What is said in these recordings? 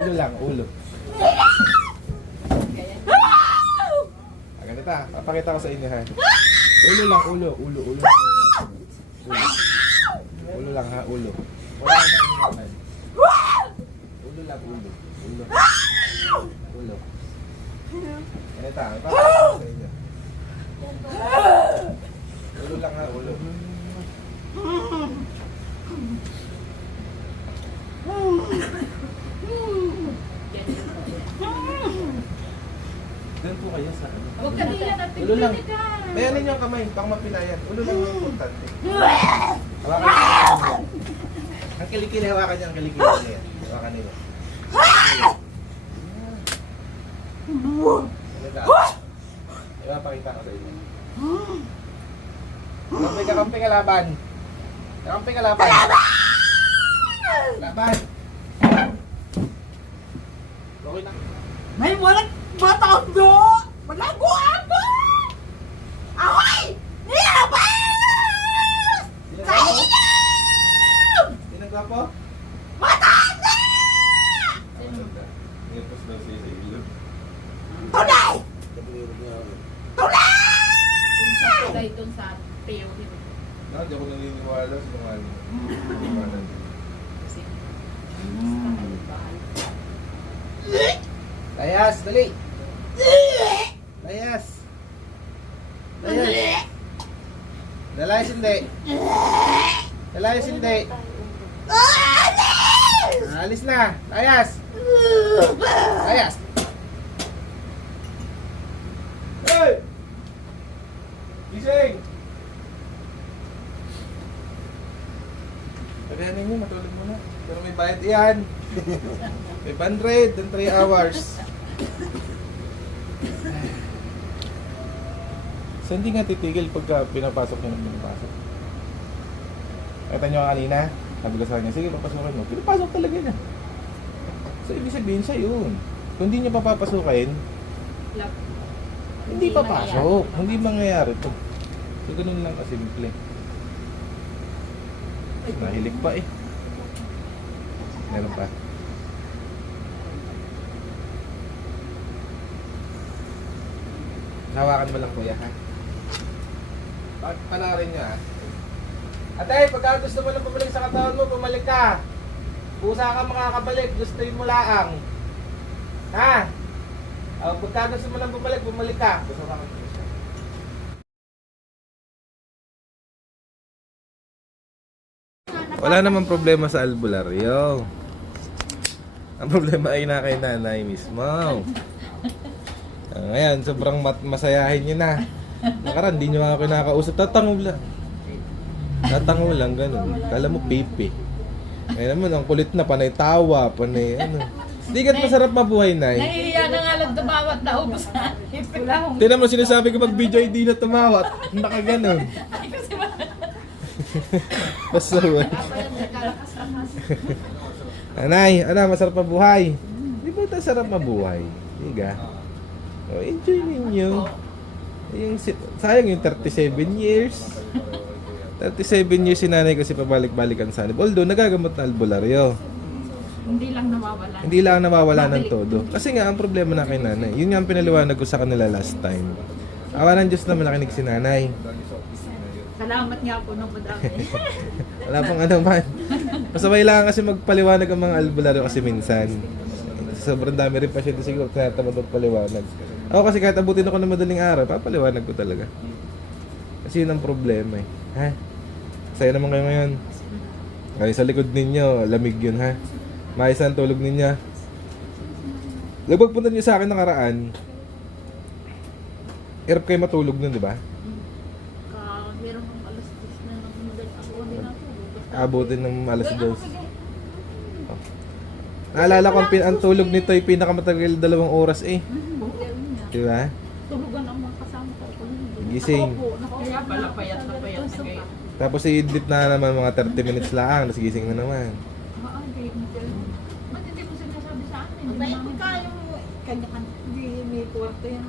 Ulo lang, ulo. Ah, ganito ah. Papakita ko sa inyo ha. Ulo lang, ulo, ulo, ulo. Ulo. Ulo lang ha, ulo. Ulo lang, ulo. Ulo. Ulo. Ganito ah. Papakita ko sa inyo. Ulo lang ha, ulo. Doon po kayo sa ano. Huwag ka nila natin. Ulo lang. May ano yung kamay, pang mapinayan. Ulo lang yung importante. Hawakan niyo. Ang kilikili, hawakan niya ang kilikili niya. Hawakan niyo. Ano ka? Ipapakita ko sa inyo. Kampi ka, kampi ka laban. Kampi ka laban. Laban. Okay na. May walang batang do! Malago ako! Ahoy! Nilabas! Kainam! Tinagwa po? Mataas na! Ngipos daw siya sa ilog. Tunay! Tunay! Sa tulay, dun sa Teo. No, di ako naniniwala sa mga ano. Naniniwala. Kasi, Layas, dali! Layas! Layas! Lalayas hindi! Lalayas hindi! Alis na! Layas! Layas! Hey! Gising! Sabihan ninyo, matulog muna. Pero may bayad yan. may 100 and 3 hours. So hindi nga titigil pagka pinapasok niya ng pinapasok. Kita niyo kanina, sabi ko sa kanya, sige papasukin mo. Pinapasok talaga niya. So ibig sabihin siya yun. Kung hindi niya papapasukin, love. hindi papasok. Hindi mangyayari to. So ganun lang kasimple. Nahilig pa eh. Meron pa. Hawakan mo lang kuya ha. Pa- Panoorin niyo ha. Ate, pagka gusto mo lang bumalik sa katawan mo, bumalik ka. Pusa ka makakabalik, gusto mo laang. Ha? Oh, pagka gusto mo lang bumalik, bumalik ka. Gusto ka Wala namang problema sa albularyo. Ang problema ay na kay nanay mismo. Ah, ngayon, sobrang mat masayahin niyo na. Nakaraan, di niyo ako kinakausap. Tatango lang. Tatango lang, ganun. Kala mo pipi. Ngayon naman, ang kulit na, panay tawa, panay ano. Di kat masarap mabuhay, Nay. Nahihiya na nga lang dumawat na ubos na. Wala akong... Tinan mo, sinasabi ko pag video hindi na tumawat. Nakaganon. Ay, kasi wala. Basta wala. Anay, ano, masarap mabuhay. Di ba ito sarap mabuhay? Diga. Oh, enjoy ninyo. Yung, si- sayang yung 37 years. 37 years si nanay kasi pabalik-balikan sa anib. Although, nagagamot na albularyo. Hindi lang nawawala. Hindi lang nawawala ng todo. Kasi nga, ang problema na kay nanay, yun nga ang pinaliwanag ko sa kanila last time. Awa ng Diyos naman nakinig si nanay. Salamat nga po ng madami. Wala pang ano man. Masabay lang kasi magpaliwanag ang mga albularyo kasi minsan. Sobrang dami rin pasyente siguro tinatamad magpaliwanag. Ako kasi kahit abutin ako ng madaling araw, papaliwanag ko talaga. Kasi yun ang problema eh. Ha? Saya naman kayo ngayon. Ngayon sa likod ninyo, lamig yun ha. Maayos ang tulog ninyo. Pagpunta niyo sa akin nakaraan, hirap kayo matulog nun, di ba? Ka, meron kang alas 10 na. Ako din ako. Abutin ng alas dos. Naalala ko ang, pin- ang tulog nito ay pinakamatagal dalawang oras eh. Niya. Di ba? Tulugan ang mga kasama ko. Hindi. Gising. Ako po. Kaya pala payat na payat na kayo. Tapos si Idlit na naman mga 30 minutes lang, tapos gising na naman. Ah, hindi. Model. Ba't hindi mo sinasabi sa amin? Abay, kung kaya mo, kanya-kanya, hindi may kwarto yan.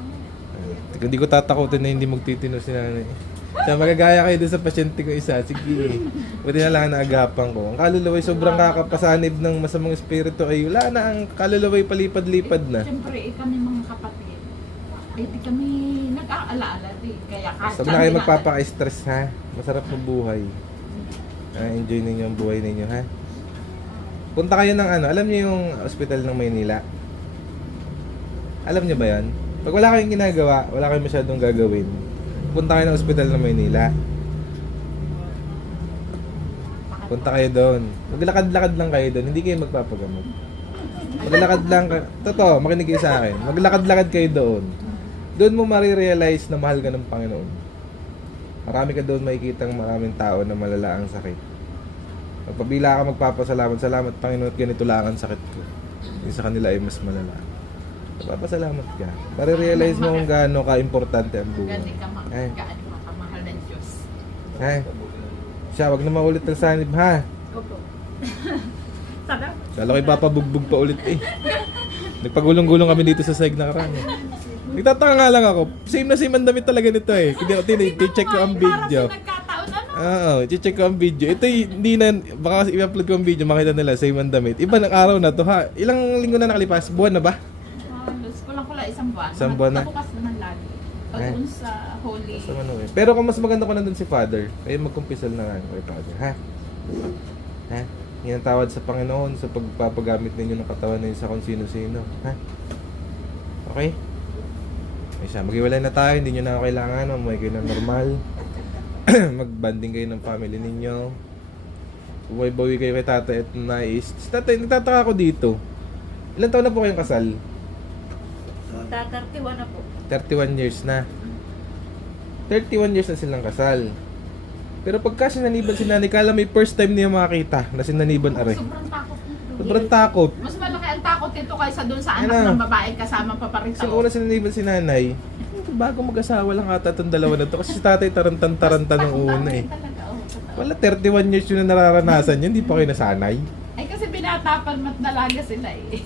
Hindi ko tatakutin na hindi magtitino si nanay. Siya, magagaya kayo sa pasyente ko isa. Sige. Buti na lang naagapan ko. Ang kaluluway sobrang kakapasanib ng masamang espiritu ay wala na ang kaluluway palipad-lipad na. Siyempre, eh, kami mga kapatid. Eh, di kami nag-aalaala din. Kaya kahit Sabi na kayo magpapaka-stress ha. Masarap ng buhay. Ah, enjoy ninyo ang buhay ninyo ha. Punta kayo ng ano, alam niyo yung ospital ng Maynila? Alam niyo ba yan? Pag wala kayong ginagawa, wala kayong masyadong gagawin, punta kayo ng ospital ng Maynila. Punta kayo doon. Maglakad-lakad lang kayo doon, hindi kayo magpapagamot. Maglakad lang ka. Totoo, makinig kayo sa akin. Maglakad-lakad kayo doon. Doon mo marirealize na mahal ka ng Panginoon. Marami ka doon makikita ng maraming tao na malala ang sakit. Pagpabila ka magpapasalamat, salamat Panginoon at ganito lang ang sakit ko. Yung sa kanila ay mas malala. Magpapasalamat ka. Marirealize mo kung gaano ka-importante ang buhay. Ay. gaano makamahal ng Diyos. Ha? Siya, wag na maulit ang sanib ha. Opo. Sarap. Kala ko ipapabugbog pa ulit eh. Nagpagulong-gulong kami dito sa side na karami. Nagtataka nga lang ako. Same na same ang damit talaga nito eh. Hindi ko check ko ang video. Parang nagkataon ano? Oo, check ko ang video. Ito hindi na, baka kasi i-upload ko ang video, makita nila same ang damit. Iba ng araw na to ha. Ilang linggo na nakalipas? Buwan na ba? Halos kulang-kulang isang buwan. Isang buwan na? Bukas naman lagi. O Eh. sa Holy. Sa ano eh. Pero kung mas maganda ko nandun si Father, ay magkumpisal na nga kay Father. Ha? Ha? Yan ang tawad sa Panginoon sa pagpapagamit ninyo ng katawan ninyo sa kung sino-sino. Ha? Okay? Siya, maghiwalay na tayo. Hindi nyo na kailangan. Umuwi kayo ng normal. Magbanding kayo ng family ninyo. Umuwi-bawi kayo kay tatay at nais. Tatay, nagtataka ako dito. Ilan taon na po kayong kasal? Tatartiwa na po. 31 years na. 31 years na silang kasal. Pero pagka sinaniban si nanay, kala may first time niya makakita na sinaniban are. Sobrang takot. Sobrang takot. Mas malaki ang takot nito kaysa doon sa Ano? anak ng babae kasama pa pa rin Kasi una sinaniban si nanay, bago mag-asawa lang ata itong dalawa na to. Kasi si tatay tarantan-taranta nung una eh. Oh. Wala, 31 years yun na nararanasan yun, hindi pa kayo nasanay. Ay kasi binatapan mat dalaga sila eh.